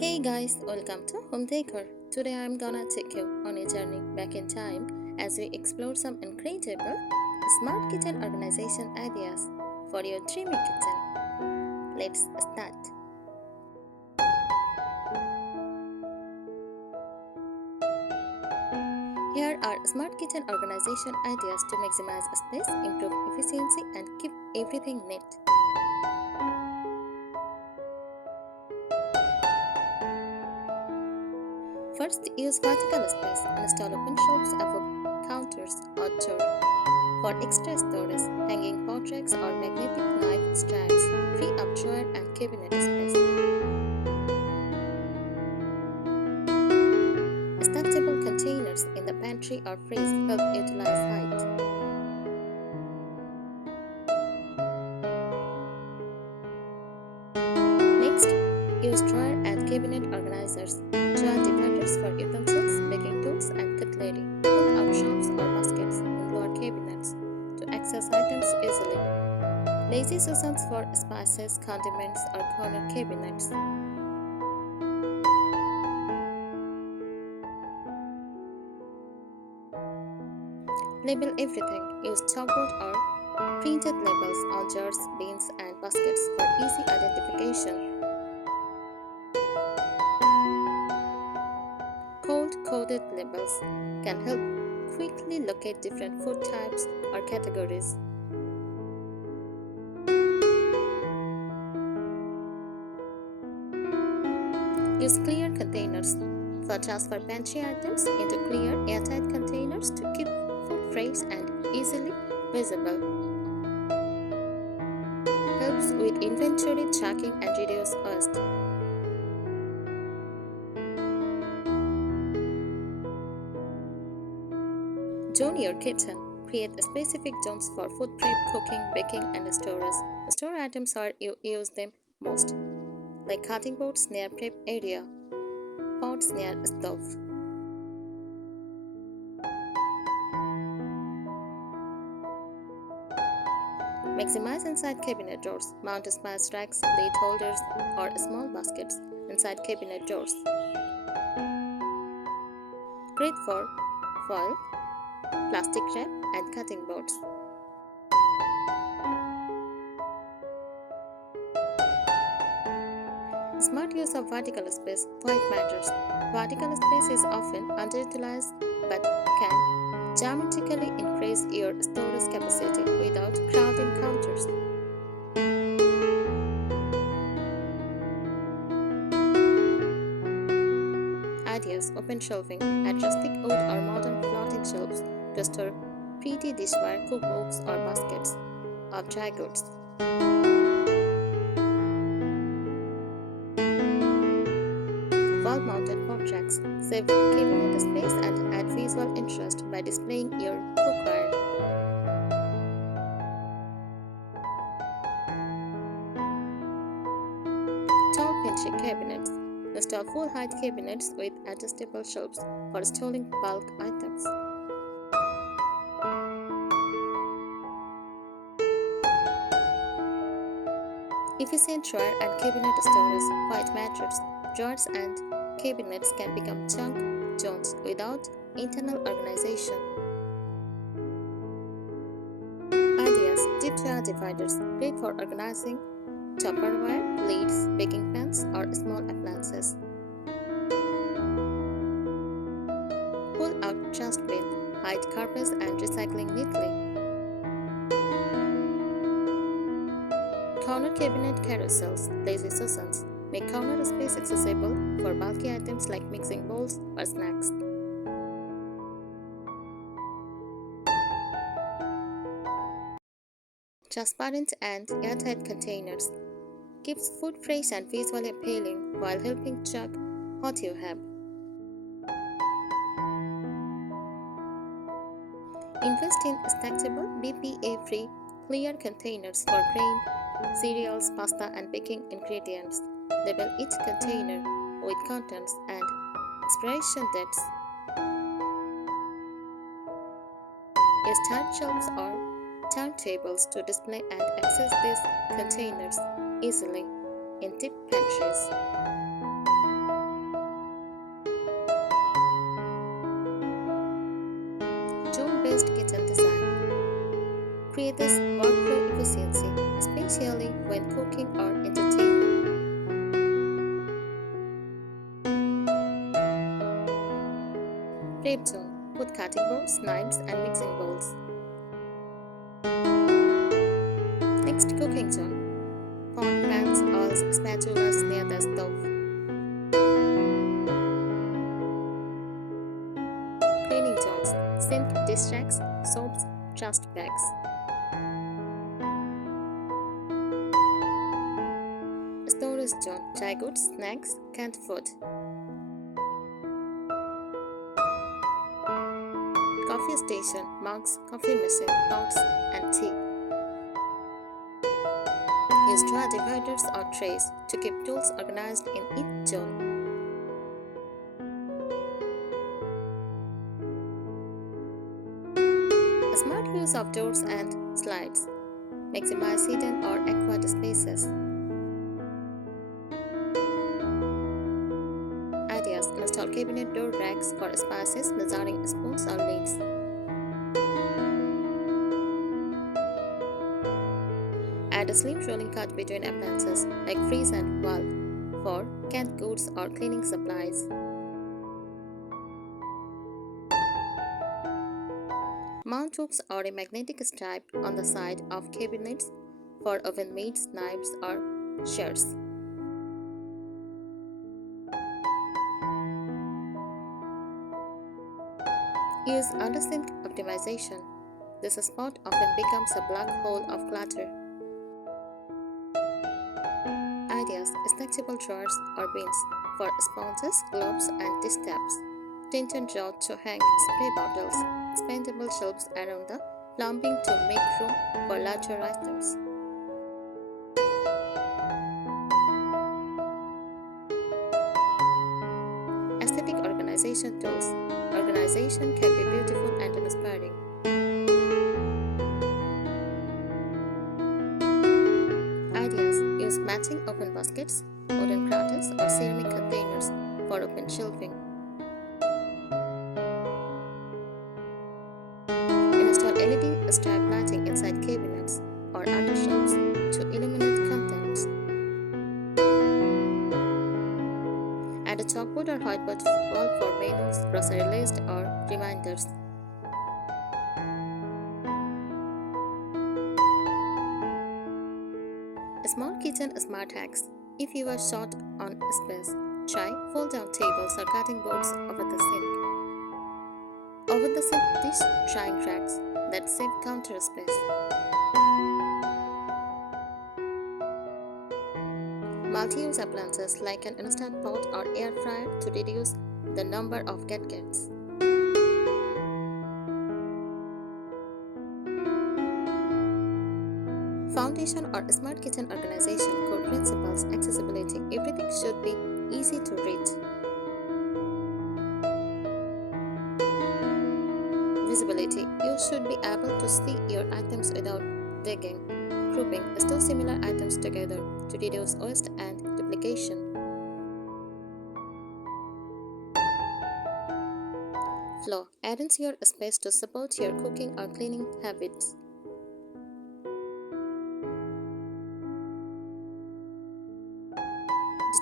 Hey guys, welcome to Home Decor. Today I'm gonna take you on a journey back in time as we explore some incredible smart kitchen organization ideas for your dreamy kitchen. Let's start. Here are smart kitchen organization ideas to maximize space, improve efficiency, and keep everything neat. First, use vertical space. Install open shelves above counters or drawer. For extra storage, hanging pot racks or magnetic knife stands free up drawer and cabinet space. Stackable containers in the pantry or fridge help utilize height. Next, use drawer and cabinet organizers. Drawer dividers for utensils, baking tools, and cutlery. Pull out shelves or baskets in lower cabinets to access items easily. Lazy Susans for spices, condiments, or corner cabinets. Label everything. Use chalkboard or printed labels on jars, bins, and baskets for easy identification. Code-coded labels can help quickly locate different food types or categories. Use clear containers, such as for pantry items, into clear, airtight containers to keep food fresh and easily visible. Helps with inventory tracking and reduce waste. Zone your kitchen. Create specific zones for food prep, cooking, baking, and storage. Store items where you use them most, like cutting boards near prep area, pots near stove. Maximize inside cabinet drawers. Mount spice racks, lid holders, or small baskets inside cabinet drawers. Great for foil, plastic wrap, and cutting boards. Smart use of vertical space. Why it matters. Vertical space is often underutilized but can dramatically increase your storage capacity without crowding counters. Ideas: open shelving. Add rustic wood or modern floating shelves to store pretty dishware, cookbooks, or baskets of dry goods. Wall-mounted pot racks save cabinet space and add visual interest by displaying your cookware. Tall pantry cabinets. Install full-height cabinets with adjustable shelves for storing bulk items. Efficient drawer and cabinet storage. White matters. Drawers and cabinets can become junk zones without internal organization. Ideas: deep drawer dividers, great for organizing Tupperware, lids, baking pans, or small appliances. Pull out trash bin, hide carpets and recycling neatly. Corner cabinet carousels, lazy Susans, make corner space accessible for bulky items like mixing bowls or snacks. Transparent and airtight containers keeps food fresh and visually appealing while helping track what you have. Invest in stackable BPA-free clear containers for grain, cereals, pasta, and baking ingredients. Label each container with contents and expiration dates. Use tile shelves or turntables to display and access these containers easily in deep pantries. increases workflow efficiency, especially when cooking or entertaining. Prep zone. Put cutting boards, knives, and mixing bowls. Next, cooking zone. Pot, pans, oils, spatulas near the stove. Cleaning zones. Sink, dish racks, soaps, dust bags. Storage zone. Dry goods, snacks, canned food. Coffee station. Mugs, coffee machine, pots, and tea. Use drawer dividers or trays to keep tools organized in each zone. A smart use of doors and slides. Maximize hidden or aquatic spaces. Ideas. Install cabinet door racks for spices, measuring spoons or lids. Add a slim rolling cart between appliances like fridge and valve for canned goods or cleaning supplies. Mount hooks or a magnetic stripe on the side of cabinets for oven mitts, knives, or shears. Use under-sink optimization. This spot often becomes a black hole of clutter. Ideas: stackable drawers or bins for sponges, gloves, and dish tabs. Tinted drawer to hang spray bottles. Expandable shelves around the plumbing to make room for larger items. Aesthetic organization tools. Organization can be beautiful and inspiring. Ideas: use matching open baskets, wooden cradles, or ceramic containers for open shelving. Install LED stripe lighting inside cabinets or under shelves to illuminate contents. Add a chalkboard or whiteboard wall for menus, grocery list, or reminders. Small kitchen smart hacks. If you are short on space, try fold-down tables or cutting boards over the sink. Over the sink dish drying racks that save counter space. Multi-use appliances like an instant pot or air fryer to reduce the number of gadgets. Foundation or smart kitchen organization core principles, accessibility. Everything should be easy to reach. Visibility. You should be able to see your items without digging. Grouping. Store similar items together to reduce waste and duplication. Flow. Arrange your space to support your cooking or cleaning habits.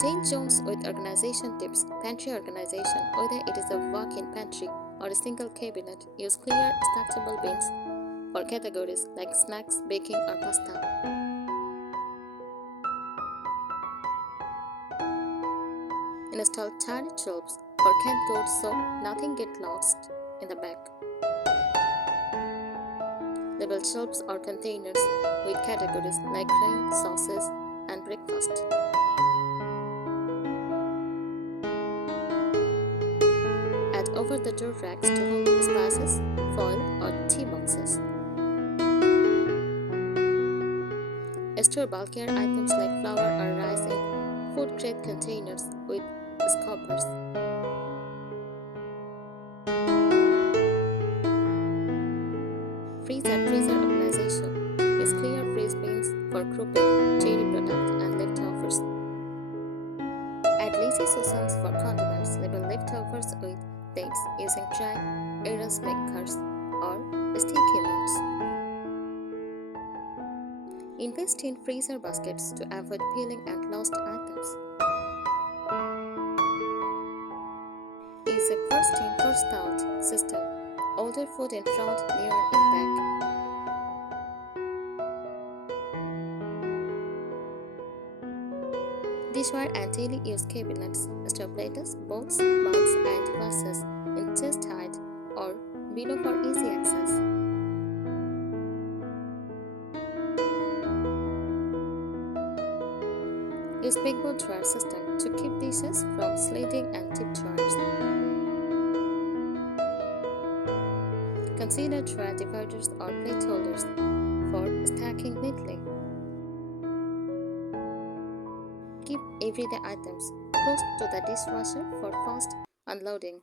Detailed zones with organization tips. Pantry organization. Whether it is a walk-in pantry or a single cabinet, use clear, stackable bins for categories like snacks, baking, or pasta. Install tiered shelves for canned goods so nothing gets lost in the back. Label shelves or containers with categories like grain, sauces, and breakfast. Add over-the-door racks to hold spices, foil, or tea boxes. Store bulkier items like flour or rice in food-grade containers with scoopers. Freeze and freezer organization. Use clear freeze bins for grouping dairy product and leftovers. Add lazy Susans for condiments. Label leftovers with dates using dry erase makers or sticky notes. Invest in freezer baskets to avoid peeling and lost items. Use a first in first out system. Older food in front, newer in back. Dishware and daily use cabinets. Store plates, bowls, mugs, and glasses in chest height or below for easy access. Use big bowl drawer system to keep dishes from sliding and tip drawers. Consider drawer dividers or plate holders for stacking neatly. Keep everyday items close to the dishwasher for fast unloading.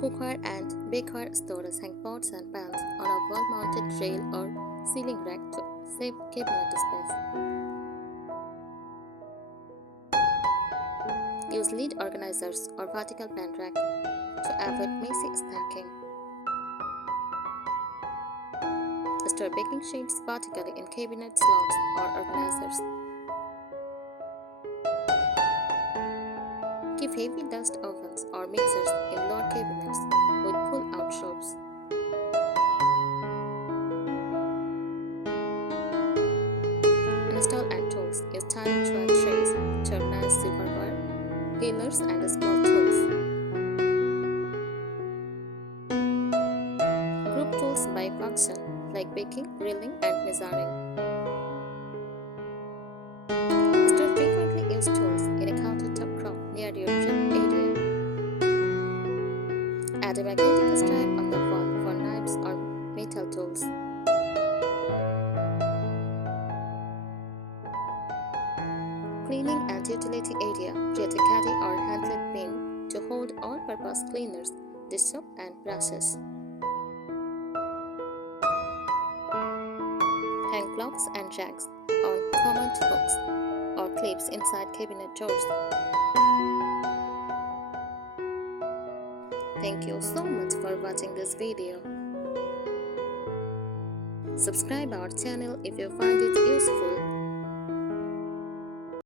Cookware and Decor stores hang pots and pans on a wall-mounted rail or ceiling rack to save cabinet space. Use lid organizers or vertical pan rack to avoid messy stacking. Store baking sheets vertically in cabinet slots or organizers. Keep heavy dust ovens or mixers in lower cabinets with pull-out shelves. Install and tools. Use tiny tray trays to organize silverware, peelers, and small tools. Group tools by function, like baking, grilling, and measuring. Store frequently used tools in a countertop crop near your prep area. Add a magnetic stripe on the wall for knives or metal tools. Cleaning and utility area. Create a caddy or handled bin to hold all-purpose cleaners, dish soap, and brushes. Hang cloths and rags on command hooks or clips inside cabinet doors. Thank you so much for watching this video. Subscribe our channel if you find it useful.